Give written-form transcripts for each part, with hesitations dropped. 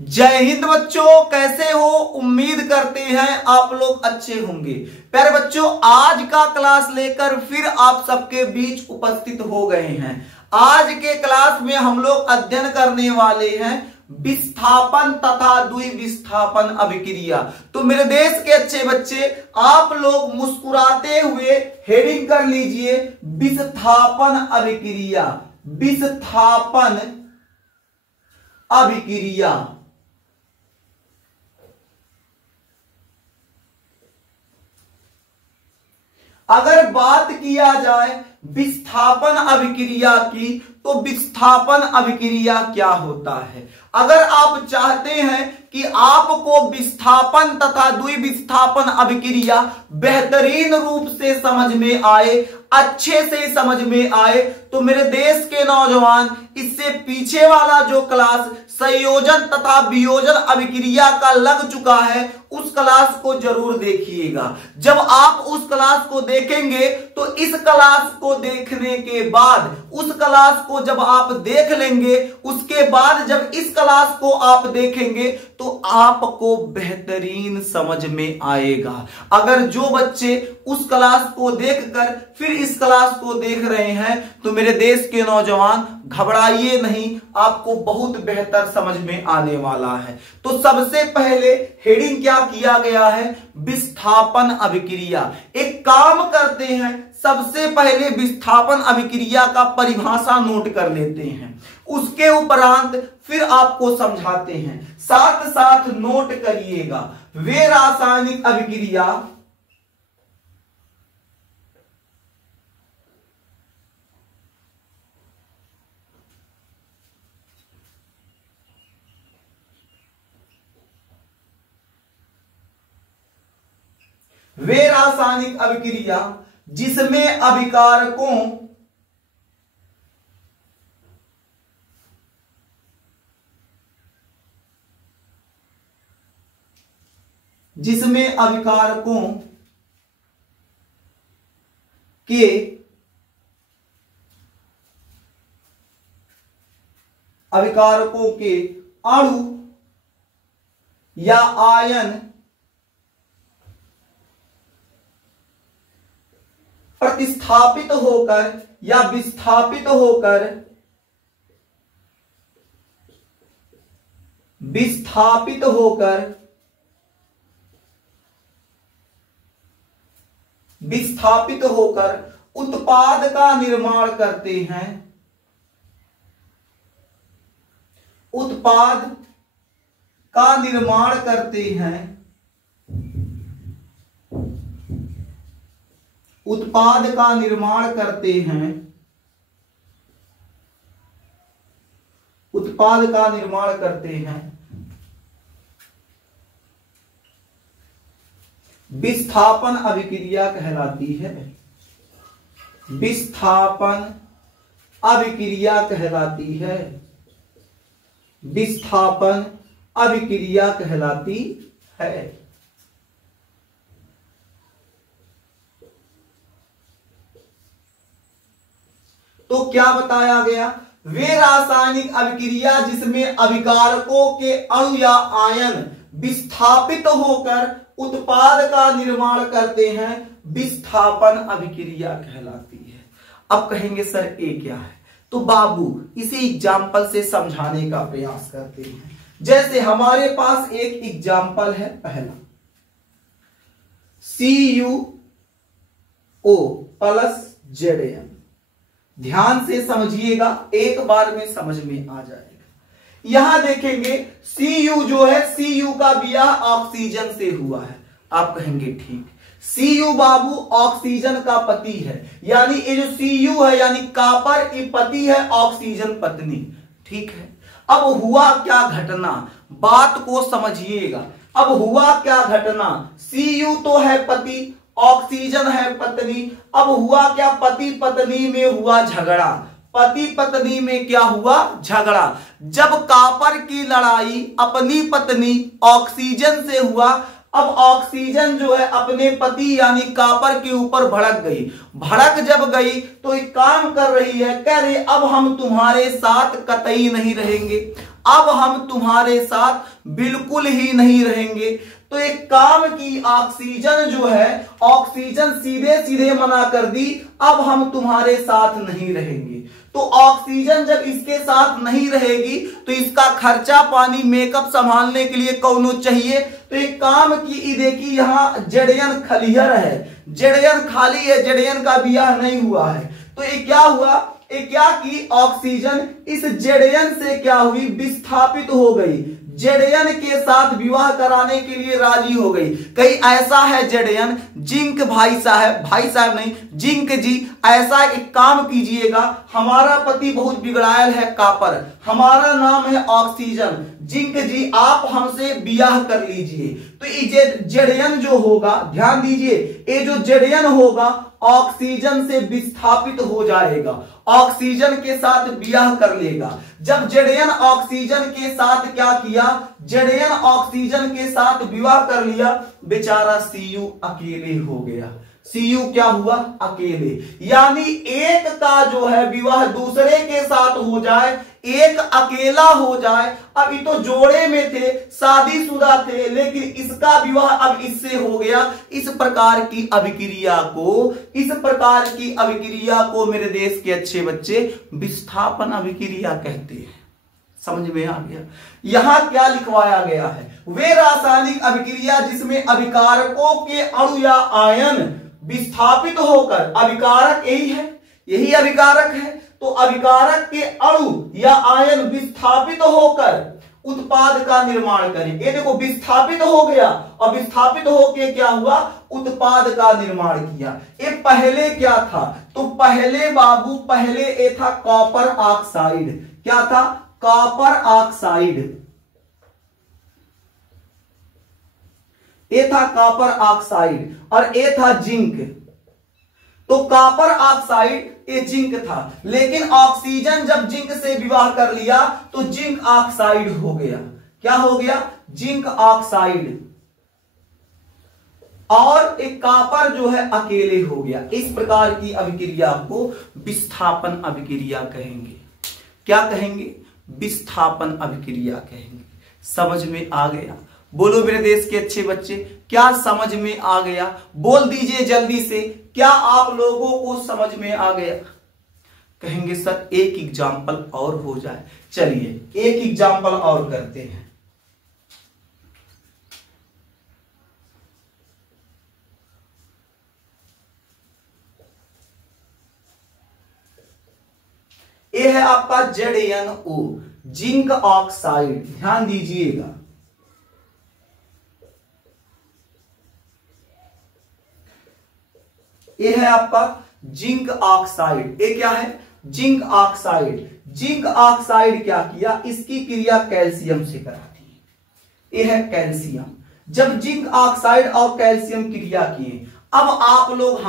जय हिंद बच्चों, कैसे हो? उम्मीद करते हैं आप लोग अच्छे होंगे। प्यारे बच्चों, आज का क्लास लेकर फिर आप सबके बीच उपस्थित हो गए हैं। आज के क्लास में हम लोग अध्ययन करने वाले हैं विस्थापन तथा द्विविस्थापन अभिक्रिया। तो मेरे देश के अच्छे बच्चे, आप लोग मुस्कुराते हुए हेडिंग कर लीजिए विस्थापन अभिक्रिया। विस्थापन अभिक्रिया। अगर बात किया जाए विस्थापन अभिक्रिया की, तो विस्थापन अभिक्रिया क्या होता है? अगर आप चाहते हैं कि आपको विस्थापन तथा द्विविस्थापन अभिक्रिया बेहतरीन रूप से समझ में आए, अच्छे से समझ में आए, तो मेरे देश के नौजवान इससे पीछे वाला जो क्लास संयोजन तथा वियोजन अभिक्रिया का लग चुका है, उस क्लास को जरूर देखिएगा। जब आप उस क्लास को देखेंगे तो इस क्लास को देखने के बाद, उस क्लास को जब आप देख लेंगे, उसके बाद जब इस क्लास को आप देखेंगे तो आपको बेहतरीन समझ में आएगा। अगर जो बच्चे उस क्लास को देखकर फिर इस क्लास को देख रहे हैं, तो मेरे देश के नौजवान घबराइए नहीं, आपको बहुत बेहतर समझ में आने वाला है। तो सबसे पहले हेडिंग क्या किया गया है? विस्थापन अभिक्रिया। एक काम करते हैं, सबसे पहले विस्थापन अभिक्रिया का परिभाषा नोट कर लेते हैं, उसके उपरांत फिर आपको समझाते हैं। साथ साथ नोट करिएगा, वे रासायनिक अभिक्रिया जिसमें अभिकारकों के अणु या आयन प्रतिस्थापित होकर या विस्थापित होकर उत्पाद का निर्माण करते हैं। उत्पाद का निर्माण करते हैं। उत्पाद का निर्माण करते हैं। उत्पाद का निर्माण करते हैं। विस्थापन अभिक्रिया कहलाती है। विस्थापन अभिक्रिया कहलाती है। विस्थापन अभिक्रिया कहलाती है। तो क्या बताया गया? वे रासायनिक अभिक्रिया जिसमें अभिकारकों के अणु या आयन विस्थापित होकर उत्पाद का निर्माण करते हैं, विस्थापन अभिक्रिया कहलाती है। अब कहेंगे सर ये क्या है? तो बाबू इसे एग्जाम्पल से समझाने का प्रयास करते हैं। जैसे हमारे पास एक एग्जाम्पल है, पहला CuO प्लस Zn। ध्यान से समझिएगा, एक बार में समझ में आ जाएगा। यहां देखेंगे Cu जो है, Cu का ब्याह ऑक्सीजन से हुआ है। आप कहेंगे ठीक, Cu बाबू ऑक्सीजन का पति है, यानी ये जो Cu है यानी कॉपर, ये पति है, ऑक्सीजन पत्नी। ठीक है। अब हुआ क्या घटना, बात को समझिएगा। अब हुआ क्या घटना? Cu तो है पति, ऑक्सीजन है पत्नी। अब हुआ क्या? पति पत्नी में हुआ झगड़ा। पति पत्नी में क्या हुआ? झगड़ा। जब कॉपर की लड़ाई अपनी पत्नी ऑक्सीजन से हुआ, अब ऑक्सीजन जो है अपने पति यानी कॉपर के ऊपर भड़क गई। भड़क जब गई तो एक काम कर रही है, कह रही अब हम तुम्हारे साथ कतई नहीं रहेंगे, अब हम तुम्हारे साथ बिल्कुल ही नहीं रहेंगे। तो एक काम की ऑक्सीजन जो है, ऑक्सीजन सीधे सीधे मना कर दी, अब हम तुम्हारे साथ नहीं रहेंगे। तो ऑक्सीजन जब इसके साथ नहीं रहेगी तो इसका खर्चा पानी मेकअप संभालने के लिए कौनो चाहिए। तो एक काम की देखिए, यहां जड़यन खलिहर है, जड़यन खाली है, जड़यन का ब्याह नहीं हुआ है। तो ये क्या हुआ, ये क्या की ऑक्सीजन इस जड़यन से क्या हुई, विस्थापित हो गई, जड़यन के साथ विवाह कराने के लिए राजी हो गई। कहीं ऐसा है जड़यन, जिंक भाई साहब नहीं, जिंक जी, ऐसा एक काम कीजिएगा, हमारा पति बहुत बिगड़ायल है कापर, हमारा नाम है ऑक्सीजन, जिंक जी आप हमसे ब्याह कर लीजिए। तो ये जड़यन जो होगा, ध्यान दीजिए, ये जो जड़यन होगा ऑक्सीजन से विस्थापित हो जाएगा, ऑक्सीजन के साथ ब्याह कर लेगा। जब जड़यन ऑक्सीजन के साथ क्या किया, जड़यन ऑक्सीजन के साथ विवाह कर लिया, बेचारा सीयू अकेले हो गया। सीयू क्या हुआ, अकेले। यानी एक का जो है विवाह दूसरे के साथ हो जाए, एक अकेला हो जाए। अब ये तो जोड़े में थे, शादीशुदा थे, लेकिन इसका विवाह अब इससे हो गया। इस प्रकार की अभिक्रिया को मेरे देश के अच्छे बच्चे विस्थापन अभिक्रिया कहते हैं। समझ में आ गया। यहां क्या लिखवाया गया है, वे रासायनिक अभिक्रिया जिसमें अभिकारकों के अणु या आयन विस्थापित होकर, अभिकारक यही अभिकारक है, तो अभिकारक के अणु या आयन विस्थापित होकर उत्पाद का निर्माण करें। ये देखो विस्थापित हो गया और विस्थापित होकर क्या हुआ, उत्पाद का निर्माण किया। ये पहले क्या था, तो पहले बाबू ये था कॉपर ऑक्साइड। क्या था, कॉपर ऑक्साइड, ये था कॉपर ऑक्साइड और ये था जिंक। तो कॉपर ऑक्साइड ये जिंक था, लेकिन ऑक्सीजन जब जिंक से विवाह कर लिया तो जिंक ऑक्साइड हो गया। क्या हो गया, जिंक ऑक्साइड, और एक कॉपर जो है अकेले हो गया। इस प्रकार की अभिक्रिया को विस्थापन अभिक्रिया कहेंगे। क्या कहेंगे, विस्थापन अभिक्रिया कहेंगे। समझ में आ गया, बोलो मेरे देश के अच्छे बच्चे, क्या समझ में आ गया, बोल दीजिए जल्दी से, क्या आप लोगों को समझ में आ गया। कहेंगे सर एक एग्जाम्पल और हो जाए, चलिए एक एग्जाम्पल और करते हैं। ये है आपका ZnO, जिंक ऑक्साइड, ध्यान दीजिएगा। ये है आपका जिंक ऑक्साइड। ये क्या है, जिंक ऑक्साइड। जिंक ऑक्साइड क्या किया, इसकी क्रिया कैल्शियम से कराती है। ये है कैल्शियम। जब जिंक ऑक्साइड और कैल्शियम क्रिया किए, अब आप लोग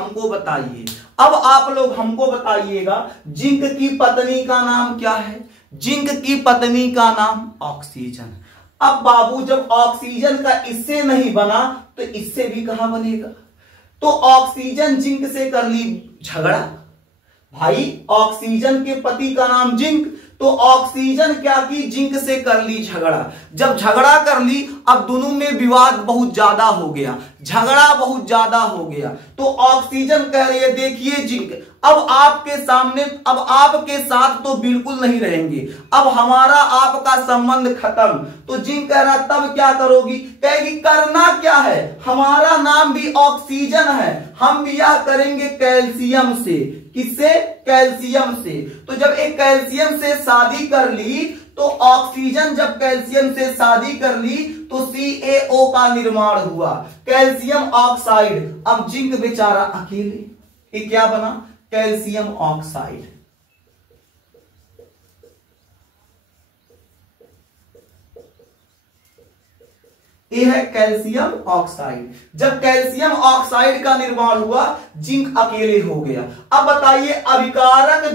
हमको बताइएगा जिंक की पत्नी का नाम क्या है, जिंक की पत्नी का नाम ऑक्सीजन। अब बाबू जब ऑक्सीजन का इससे नहीं बना तो इससे भी कहां बनेगा, तो ऑक्सीजन जिंक से कर ली झगड़ा। भाई ऑक्सीजन के पति का नाम जिंक, तो ऑक्सीजन क्या की, जिंक से कर ली झगड़ा। जब झगड़ा कर ली, अब दोनों में विवाद बहुत ज्यादा हो गया, झगड़ा बहुत ज्यादा हो गया। तो ऑक्सीजन कह रही है देखिए जिंक, अब आपके सामने, अब आपके साथ तो बिल्कुल नहीं रहेंगे, अब हमारा आपका संबंध खत्म। तो जिंक कह रहा तब क्या करोगी, कहेगी करना क्या है, हमारा नाम भी ऑक्सीजन है, हम ब्याह करेंगे कैल्शियम से। किससे, कैल्शियम से। तो जब एक कैल्शियम से शादी कर ली, तो ऑक्सीजन जब कैल्शियम से शादी कर ली तो CaO का निर्माण हुआ, कैल्शियम ऑक्साइड। अब जिंक बेचारा अकेले, ये क्या बना, कैल्शियम ऑक्साइड। ये है कैल्शियम ऑक्साइड। जब कैल्शियम ऑक्साइड का निर्माण हुआ, जिंक अकेले हो गया। अब बताइए अभिकारक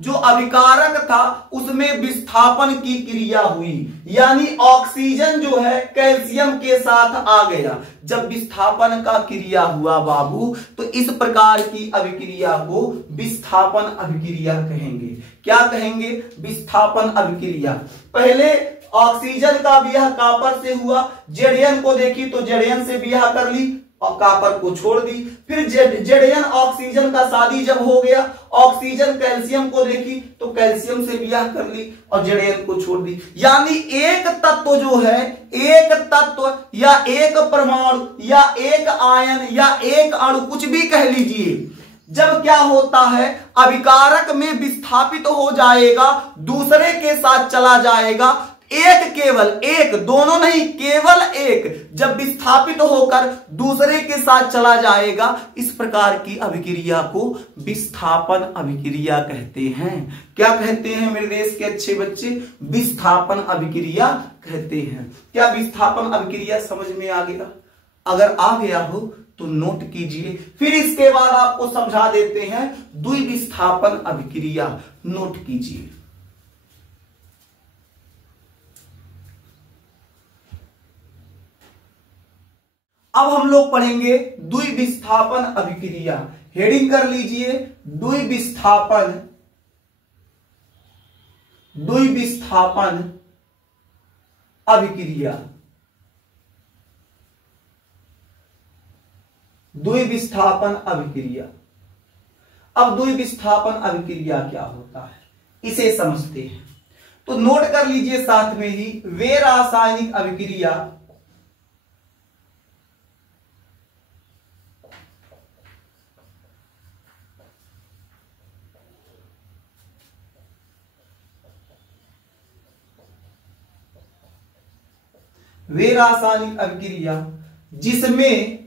जो अभिकारक था उसमें विस्थापन की क्रिया हुई, यानी ऑक्सीजन जो है कैल्शियम के साथ आ गया। जब विस्थापन का क्रिया हुआ बाबू, तो इस प्रकार की अभिक्रिया को विस्थापन अभिक्रिया कहेंगे। क्या कहेंगे? विस्थापन अभिक्रिया। पहले ऑक्सीजन का ब्याह कॉपर से हुआ, जेडएन को देखी तो जेडएन से ब्याह कर ली और कॉपर को छोड़ दी। फिर जेडएन ऑक्सीजन का शादी जब हो गया, ऑक्सीजन कैल्शियम को देखी तो कैल्शियम से ब्याह कर ली और जेडएन को छोड़ दी। यानी एक तत्व जो है, एक तत्व या एक परमाणु या एक आयन या एक अणु, कुछ भी कह लीजिए, जब क्या होता है अभिकारक में विस्थापित हो जाएगा, दूसरे के साथ चला जाएगा, एक केवल एक, दोनों नहीं, केवल एक जब विस्थापित होकर दूसरे के साथ चला जाएगा, इस प्रकार की अभिक्रिया को विस्थापन अभिक्रिया कहते हैं। क्या कहते हैं मेरे देश के अच्छे बच्चे? विस्थापन अभिक्रिया कहते हैं। क्या विस्थापन अभिक्रिया समझ में आ गया? अगर आ गया हो तो नोट कीजिए, फिर इसके बाद आपको समझा देते हैं द्विविस्थापन अभिक्रिया। नोट कीजिए। अब हम लोग पढ़ेंगे द्विविस्थापन अभिक्रिया। हेडिंग कर लीजिए, द्विविस्थापन अभिक्रिया। द्विविस्थापन अभिक्रिया। अब द्विविस्थापन अभिक्रिया क्या होता है, इसे समझते हैं। तो नोट कर लीजिए साथ में ही, वे रासायनिक अभिक्रिया जिसमें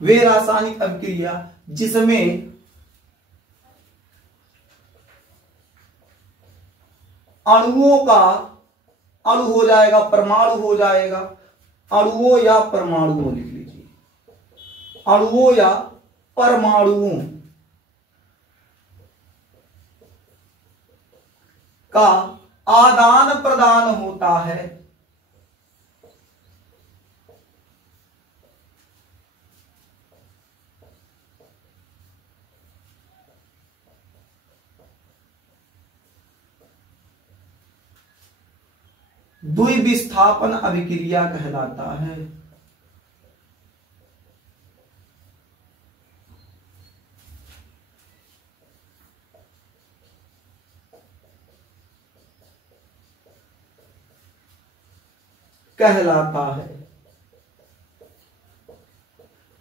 वे रासायनिक अभिक्रिया जिसमें अणुओं का, अणु हो जाएगा, परमाणु हो जाएगा, अणुओं या परमाणुओं लिख लीजिए, अणुओं या परमाणुओं का आदान प्रदान होता है, द्विविस्थापन अभिक्रिया कहलाता है।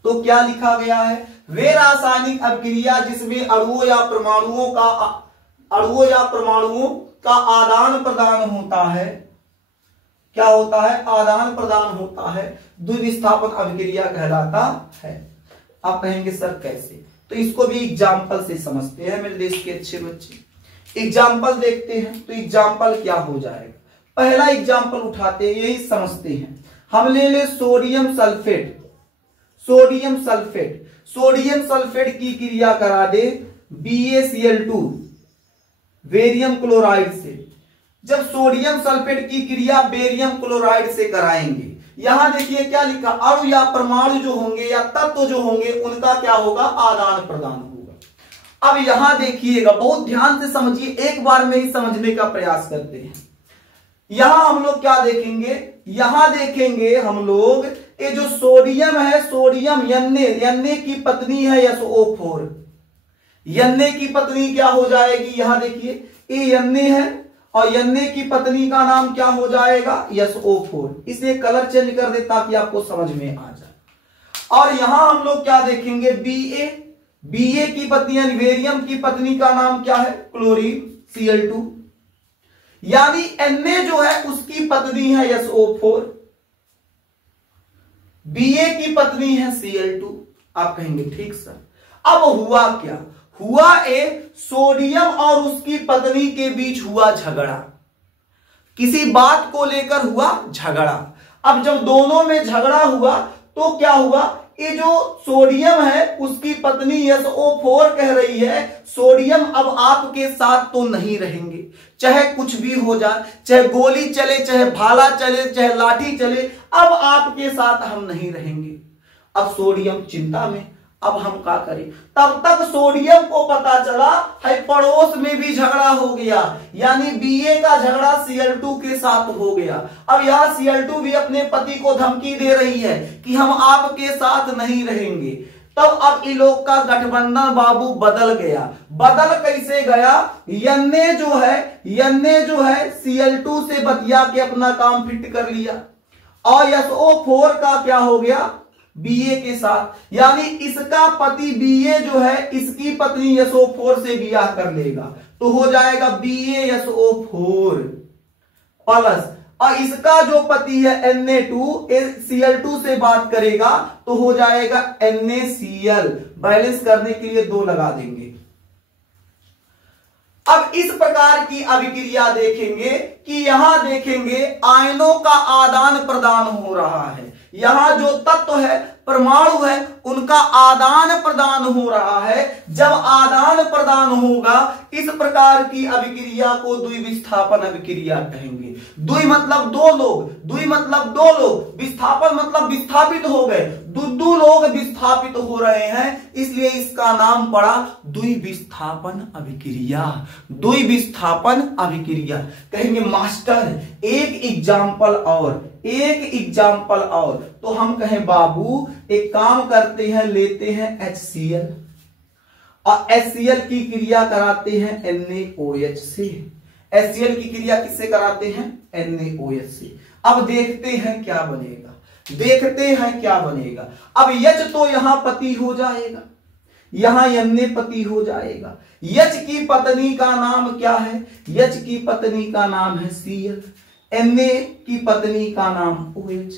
तो क्या लिखा गया है? वे रासायनिक अभिक्रिया जिसमें अणुओं या परमाणुओं का आदान प्रदान होता है। क्या होता है? आदान प्रदान होता है, द्विविस्थापन अभिक्रिया कहलाता है। आप कहेंगे सर कैसे? तो इसको भी एग्जाम्पल से समझते हैं मेरे देश के अच्छे बच्चे। एग्जाम्पल देखते हैं, तो एग्जाम्पल क्या हो जाएगा? पहला एग्जाम्पल उठाते हैं, यही समझते हैं। हम ले ले सोडियम सल्फेट। सोडियम सल्फेट की क्रिया करा दे BaCl2 बेरियम क्लोराइड से। जब सोडियम सल्फेट की क्रिया बेरियम क्लोराइड से कराएंगे, यहां देखिए क्या लिखा, अणु या परमाणु जो होंगे या तत्व जो होंगे उनका क्या होगा? आदान प्रदान होगा। अब यहां देखिएगा, बहुत ध्यान से समझिए, एक बार में ही समझने का प्रयास करते हैं। यहां हम लोग क्या देखेंगे? यहां देखेंगे हम लोग ये जो सोडियम है, सोडियम Na की पत्नी है SO4। Na की पत्नी क्या हो जाएगी? यहां देखिए ये Na है और Na की पत्नी का नाम क्या हो जाएगा? SO4। इसे कलर चेंज कर दे ताकि आपको समझ में आ जाए। और यहां हम लोग क्या देखेंगे? Ba की पत्नी यानी बेरियम की पत्नी का नाम क्या है? Chlorine Cl2। यानी Na जो है उसकी पत्नी है SO4, Ba की पत्नी है Cl2। आप कहेंगे ठीक सर। अब हुआ क्या? हुआ सोडियम और उसकी पत्नी के बीच हुआ झगड़ा, किसी बात को लेकर हुआ झगड़ा। अब जब दोनों में झगड़ा हुआ तो क्या हुआ, ये जो सोडियम है उसकी पत्नी SO4 कह रही है सोडियम अब आपके साथ तो नहीं रहेंगे, चाहे कुछ भी हो जाए, चाहे गोली चले, चाहे भाला चले, चाहे लाठी चले, अब आपके साथ हम नहीं रहेंगे। अब सोडियम चिंता में, अब हम क्या करें। तब तक सोडियम को पता चला है पड़ोस में भी झगड़ा हो गया, यानी Ba का झगड़ा Cl2 के साथ हो गया। अब यह Cl2 भी अपने पति को धमकी दे रही है कि हम आपके साथ नहीं रहेंगे। तब अब इन लोग का गठबंधन बाबू बदल गया। बदल कैसे गया, यन्ने जो है Cl2 से बतिया के अपना काम फिट कर लिया और SO4 का क्या हो गया Ba के साथ, यानी इसका पति Ba जो है इसकी पत्नी SO4 से ब्याह कर लेगा तो हो जाएगा BaSO4 प्लस, और इसका जो पति है Na2 Cl2 से बात करेगा तो हो जाएगा NaCl। बैलेंस करने के लिए 2 लगा देंगे। अब इस प्रकार की अभिक्रिया देखेंगे कि यहां देखेंगे आयनों का आदान प्रदान हो रहा है। यहां जो तत्व है परमाणु है उनका आदान प्रदान हो रहा है। जब आदान प्रदान होगा इस प्रकार की अभिक्रिया को द्विविस्थापन अभिक्रिया कहेंगे। द्वि मतलब दो लोग, विस्थापन मतलब विस्थापित हो गए, दो लोग विस्थापित हो रहे हैं, इसलिए इसका नाम पड़ा द्विविस्थापन अभिक्रिया। द्विविस्थापन अभिक्रिया कहेंगे मास्टर एक एग्जाम्पल और तो हम कहें बाबू एक काम करते हैं, लेते हैं HCl और HCl की क्रिया कराते हैं NaOH से। HCl की क्रिया किससे कराते हैं, NaOH से। अब देखते हैं क्या बनेगा। अब H तो यहां पति हो जाएगा, यहां Na पति हो जाएगा। H की पत्नी का नाम क्या है, H की पत्नी का नाम है Cl, Na की पत्नी का नाम OH।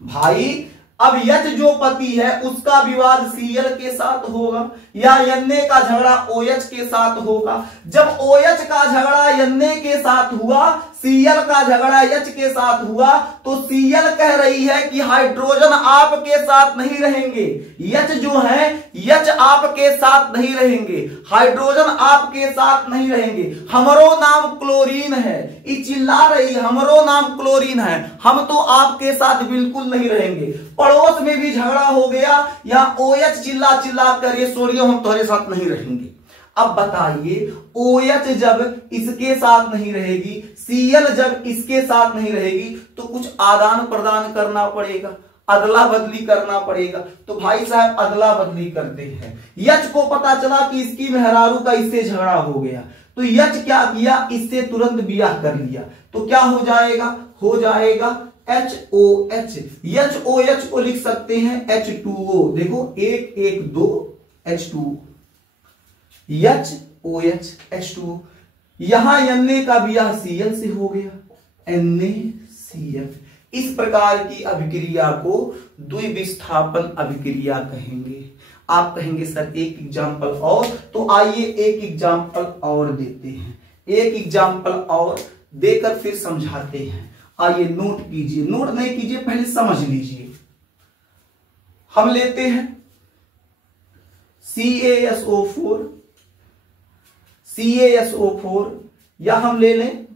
भाई अब H जो पति है उसका विवाद Cl के साथ होगा या Na का झगड़ा OH के साथ होगा। जब OH का झगड़ा Na के साथ हुआ, Cl का झगड़ा H के साथ हुआ तो Cl कह रही है कि हाइड्रोजन आपके साथ नहीं रहेंगे, H जो है H आपके साथ नहीं रहेंगे, हाइड्रोजन आपके साथ नहीं रहेंगे, हमरो नाम क्लोरीन है। ये चिल्ला रही हमरो नाम क्लोरीन है, हम तो आपके साथ बिल्कुल नहीं रहेंगे। पड़ोस में भी झगड़ा हो गया, यहाँ OH चिल्ला कर ये सोडियम हम तुम्हारे साथ नहीं रहेंगे। अब बताइए OH जब इसके साथ नहीं रहेगी, Cl जब इसके साथ नहीं रहेगी तो कुछ आदान प्रदान करना पड़ेगा, अदला बदली करना पड़ेगा। तो भाई साहब अदला बदली करते हैं। H को पता चला कि इसकी मेहरारू का इससे झगड़ा हो गया तो H क्या किया, इससे तुरंत ब्याह कर लिया तो क्या हो जाएगा HOH। HOH को लिख सकते हैं H2O। देखो 1 1 2 H2O, HOH H2O। यहां Na का ब्याह Cl से हो गया NaCl। इस प्रकार की अभिक्रिया को द्विविस्थापन अभिक्रिया कहेंगे। आप कहेंगे सर एक एग्जाम्पल और, तो आइए एक एग्जाम्पल और देते हैं, एक एग्जाम्पल और देकर फिर समझाते हैं। आइए नोट कीजिए, नोट नहीं कीजिए पहले समझ लीजिए। हम लेते हैं CaSO4 या हम ले लें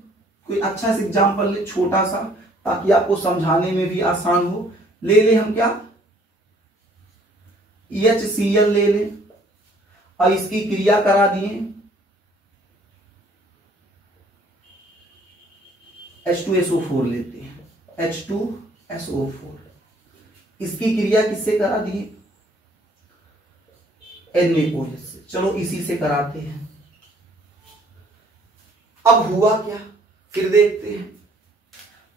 कोई अच्छा सा एग्जाम्पल ले, छोटा सा, ताकि आपको समझाने में भी आसान हो। ले ले हम क्या HCl ले लें और इसकी क्रिया करा दिए H2SO4 लेते हैं, H2SO4 इसकी क्रिया किससे करा दिए NaOH से। चलो इसी से कराते हैं। अब हुआ क्या फिर देखते हैं।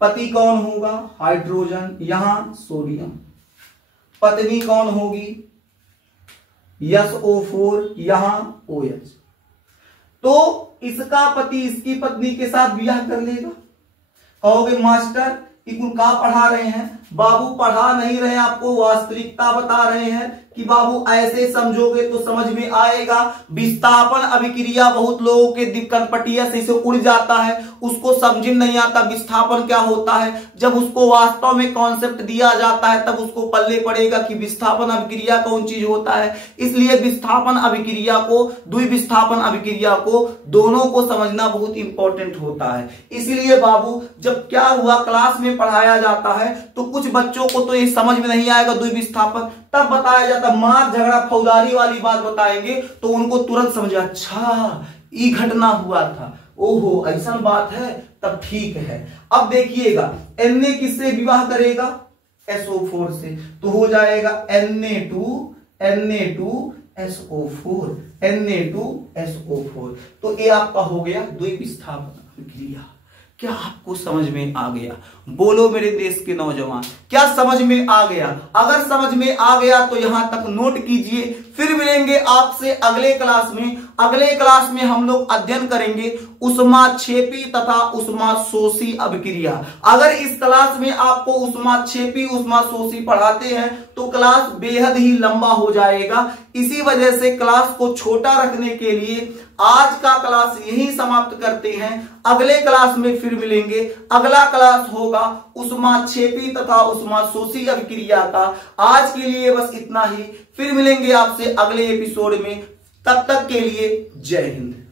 पति कौन होगा, हाइड्रोजन, यहां सोडियम। पत्नी कौन होगी, SO4, यहां OH। तो इसका पति इसकी पत्नी के साथ ब्याह कर लेगा। कहोगे मास्टर इनको क्या पढ़ा रहे हैं, बाबू पढ़ा नहीं रहे, आपको वास्तविकता बता रहे हैं कि बाबू ऐसे समझोगे तो समझ में आएगा। विस्थापन अभिक्रिया बहुत लोगों के कनपटिया से उड़ जाता है, उसको समझ नहीं आता विस्थापन क्या होता है। जब उसको वास्तव में कॉन्सेप्ट दिया जाता है तब उसको पल्ले पड़ेगा कि विस्थापन अभिक्रिया कौन चीज होता है। इसलिए विस्थापन अभिक्रिया को, द्विविस्थापन अभिक्रिया को, दोनों को समझना बहुत इंपॉर्टेंट होता है। इसलिए बाबू जब क्या हुआ, क्लास में पढ़ाया जाता है तो कुछ बच्चों को तो ये समझ में नहीं आएगा द्विविस्थापन, तब बताया जाता मार झगड़ा फौजदारी वाली बात बताएंगे तो उनको तुरंत समझ, अच्छा ये घटना हुआ था, ओहो ऐसा बात है, तब ठीक है। अब देखिएगा Na किससे विवाह करेगा, SO4 से, तो हो जाएगा Na2SO4, Na2SO4। तो ये आपका हो गया द्विविस्थापन अभिक्रिया। क्या आपको समझ में आ गया? बोलो मेरे देश के नौजवान, क्या समझ में आ गया? अगर समझ में आ गया तो यहां तक नोट कीजिए। फिर मिलेंगे आपसे अगले क्लास में। अगले क्लास में हम लोग अध्ययन करेंगे ऊष्माक्षेपी तथा ऊष्माशोषी अभिक्रिया। अगर इस क्लास में आपको ऊष्माक्षेपी ऊष्माशोषी पढ़ाते हैं तो क्लास बेहद ही लंबा हो जाएगा। इसी वजह से क्लास को छोटा रखने के लिए आज का क्लास यही समाप्त करते हैं। अगले क्लास में फिर मिलेंगे। अगला क्लास होगा ऊष्माक्षेपी तथा ऊष्माशोषी अभिक्रिया का। आज के लिए बस इतना ही, फिर मिलेंगे आपसे अगले एपिसोड में। तब तक के लिए जय हिंद।